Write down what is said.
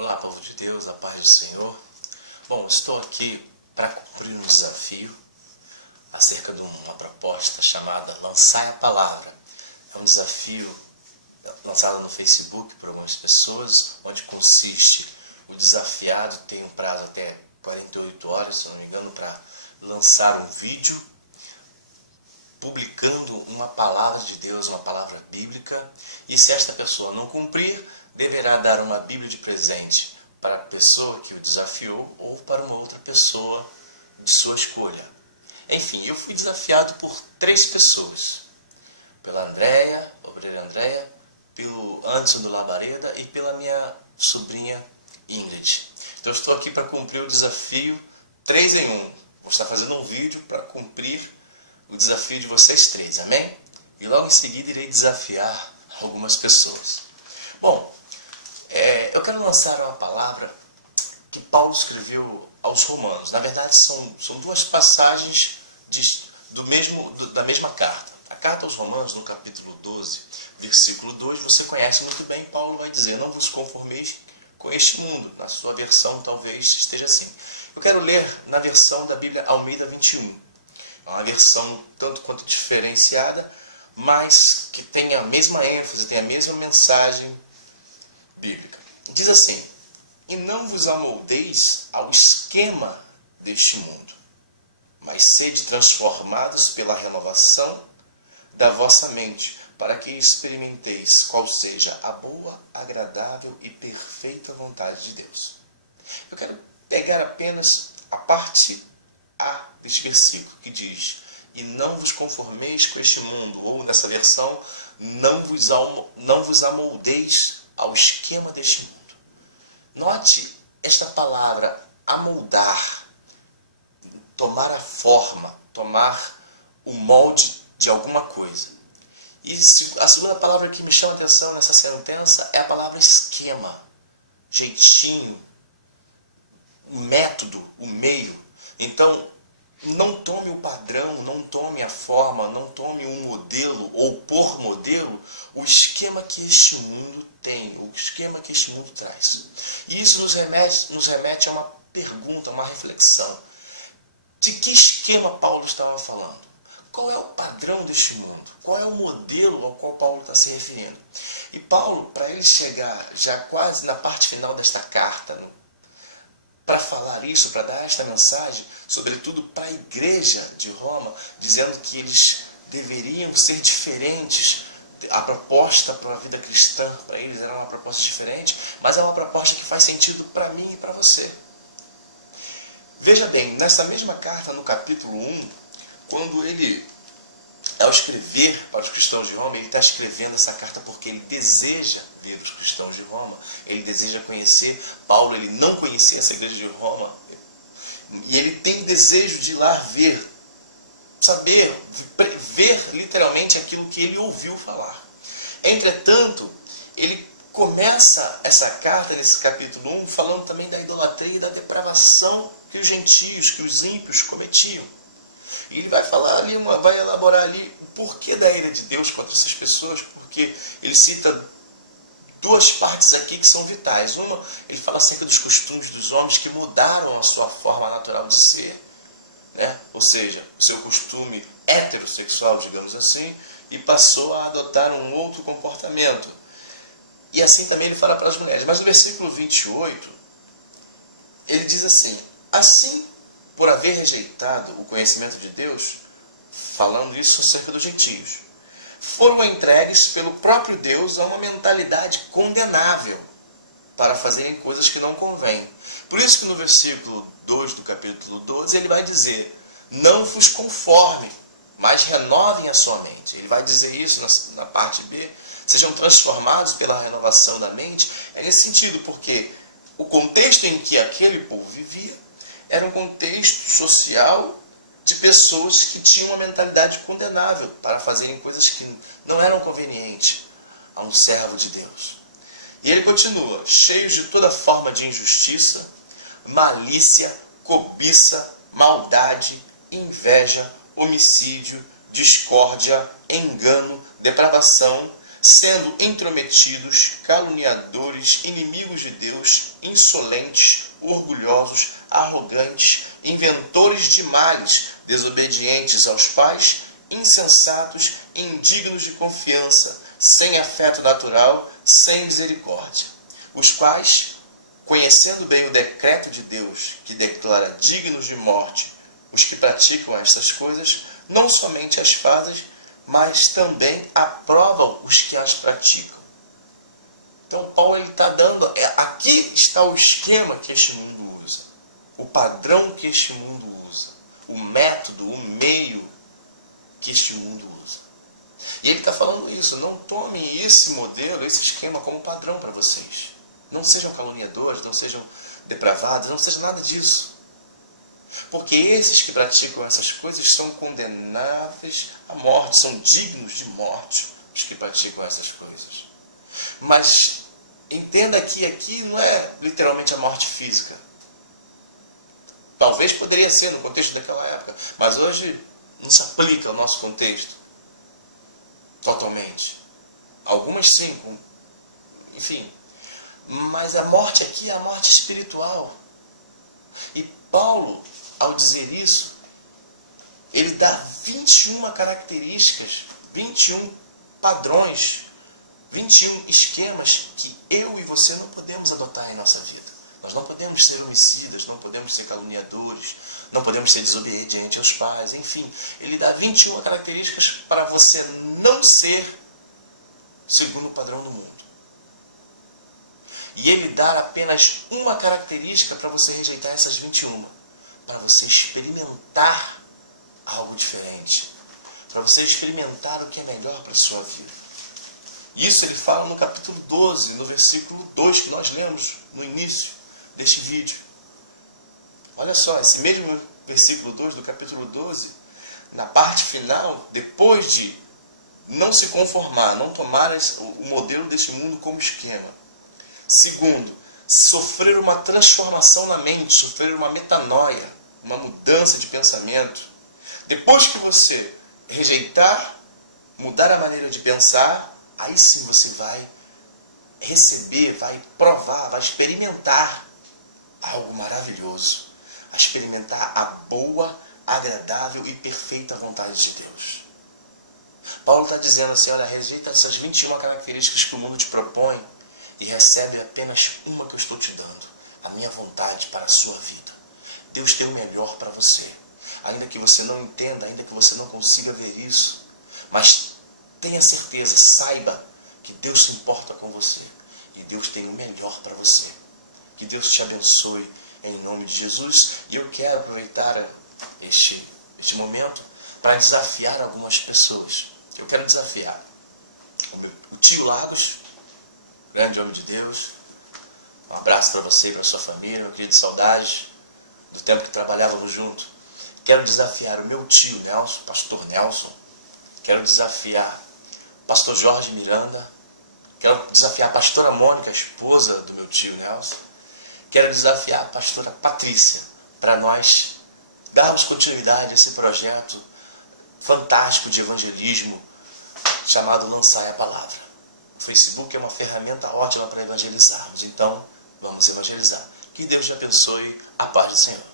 Olá, povo de Deus, a paz do Senhor. Bom, estou aqui para cumprir um desafio acerca de uma proposta chamada Lançar a Palavra. É um desafio lançado no Facebook por algumas pessoas, onde consiste o desafiado tem um prazo até 48 horas, se não me engano, para lançar um vídeo publicando uma palavra de Deus, uma palavra bíblica, e se esta pessoa não cumprir, deverá dar uma Bíblia de presente para a pessoa que o desafiou ou para uma outra pessoa de sua escolha. Enfim, eu fui desafiado por 3 pessoas, pela Andréia, obreira Andréia, pelo Anderson do Labareda e pela minha sobrinha Ingrid. Então estou aqui para cumprir o desafio 3 em 1. Vou estar fazendo um vídeo para cumprir o desafio de vocês 3, amém? E logo em seguida irei desafiar algumas pessoas. Bom, eu quero lançar uma palavra que Paulo escreveu aos Romanos. Na verdade, são 2 passagens da mesma carta. A carta aos Romanos, no capítulo 12, versículo 2, você conhece muito bem. Paulo vai dizer: não vos conformeis com este mundo. Na sua versão talvez esteja assim. Eu quero ler na versão da Bíblia Almeida 21. É uma versão tanto quanto diferenciada, mas que tem a mesma ênfase, tem a mesma mensagem bíblica. Diz assim: e não vos amoldeis ao esquema deste mundo, mas sede transformados pela renovação da vossa mente, para que experimenteis qual seja a boa, agradável e perfeita vontade de Deus. Eu quero pegar apenas a parte A deste versículo, que diz: e não vos conformeis com este mundo, ou nessa versão, não vos amoldeis ao esquema deste mundo. Note esta palavra, amoldar, tomar a forma, tomar o molde de alguma coisa. E a segunda palavra que me chama a atenção nessa sentença é a palavra esquema, jeitinho, o método, o meio. Então, não tome o padrão, não tome a forma, não tome um modelo ou por modelo o esquema que este mundo tem, o esquema que este mundo traz. E isso nos remete a uma pergunta, uma reflexão. De que esquema Paulo estava falando? Qual é o padrão deste mundo? Qual é o modelo ao qual Paulo está se referindo? E Paulo, para ele chegar já quase na parte final desta carta, para falar isso, para dar esta mensagem, sobretudo para a igreja de Roma, dizendo que eles deveriam ser diferentes. A proposta para a vida cristã, para eles, era uma proposta diferente, mas é uma proposta que faz sentido para mim e para você. Veja bem, nessa mesma carta, no capítulo 1, quando ele, ao escrever para os cristãos de Roma, ele está escrevendo essa carta porque ele deseja ver os cristãos de Roma, ele deseja conhecer. Paulo, ele não conhecia essa igreja de Roma, e ele tem desejo de ir lá ver, saber, ver literalmente aquilo que ele ouviu falar. Entretanto, ele começa essa carta, nesse capítulo 1, falando também da idolatria e da depravação que os gentios, que os ímpios cometiam. E ele vai falar ali, vai elaborar ali o porquê da ira de Deus contra essas pessoas, porque ele cita 2 partes aqui que são vitais. Uma, ele fala acerca dos costumes dos homens que mudaram a sua forma natural de ser, né? Ou seja, o seu costume heterossexual, digamos assim, e passou a adotar um outro comportamento. E assim também ele fala para as mulheres. Mas no versículo 28, ele diz assim: assim, por haver rejeitado o conhecimento de Deus, falando isso acerca dos gentios, foram entregues pelo próprio Deus a uma mentalidade condenável para fazerem coisas que não convêm. Por isso que no versículo 2 do capítulo 12 ele vai dizer: não vos conforme, mas renovem a sua mente. Ele vai dizer isso na parte B: sejam transformados pela renovação da mente. É nesse sentido, porque o contexto em que aquele povo vivia era um contexto social de pessoas que tinham uma mentalidade condenável para fazerem coisas que não eram convenientes a um servo de Deus. E ele continua: cheios de toda forma de injustiça, malícia, cobiça, maldade, inveja, homicídio, discórdia, engano, depravação, sendo intrometidos, caluniadores, inimigos de Deus, insolentes, orgulhosos, arrogantes, inventores de males, desobedientes aos pais, insensatos, indignos de confiança, sem afeto natural, sem misericórdia, os quais, conhecendo bem o decreto de Deus, que declara dignos de morte os que praticam estas coisas, não somente as fazem, mas também aprovam os que as praticam. Então Paulo está dando, aqui está o esquema que este mundo usa, o padrão que este mundo usa, o método, o meio que este mundo usa. E ele está falando isso, não tome esse modelo, esse esquema como padrão para vocês. Não sejam caluniadores, não sejam depravados, não seja nada disso. Porque esses que praticam essas coisas são condenáveis à morte, são dignos de morte, os que praticam essas coisas. Mas entenda que aqui não é literalmente a morte física. Talvez poderia ser no contexto daquela época, mas hoje não se aplica ao nosso contexto totalmente. Algumas sim, enfim. Mas a morte aqui é a morte espiritual. E Paulo, ao dizer isso, ele dá 21 características, 21 padrões, 21 esquemas que eu e você não podemos adotar em nossa vida. Nós não podemos ser homicidas, não podemos ser caluniadores, não podemos ser desobedientes aos pais, enfim. Ele dá 21 características para você não ser segundo o padrão do mundo. E ele dá apenas uma característica para você rejeitar essas 21. Para você experimentar algo diferente. Para você experimentar o que é melhor para a sua vida. Isso ele fala no capítulo 12, no versículo 2, que nós lemos no início deste vídeo. Olha só, esse mesmo versículo 2 do capítulo 12, na parte final, depois de não se conformar, não tomar o modelo deste mundo como esquema. Segundo, sofrer uma transformação na mente, sofrer uma metanoia, uma mudança de pensamento. Depois que você rejeitar, mudar a maneira de pensar, aí sim você vai receber, vai provar, vai experimentar algo maravilhoso. A experimentar a boa, agradável e perfeita vontade de Deus. Paulo está dizendo assim, olha, rejeita essas 21 características que o mundo te propõe e recebe apenas uma que eu estou te dando, a minha vontade para a sua vida. Deus tem o melhor para você. Ainda que você não entenda, ainda que você não consiga ver isso, mas tenha certeza, saiba que Deus se importa com você. E Deus tem o melhor para você. Que Deus te abençoe em nome de Jesus. E eu quero aproveitar este momento para desafiar algumas pessoas. Eu quero desafiar o tio Lagos, grande homem de Deus. Um abraço para você e para sua família, meu querido, saudades do tempo que trabalhávamos juntos. Quero desafiar o meu tio Nelson, pastor Nelson. Quero desafiar o pastor Jorge Miranda. Quero desafiar a pastora Mônica, a esposa do meu tio Nelson. Quero desafiar a pastora Patrícia, para nós darmos continuidade a esse projeto fantástico de evangelismo chamado Lançai a Palavra. O Facebook é uma ferramenta ótima para evangelizarmos, então vamos evangelizar. Que Deus te abençoe, a paz do Senhor.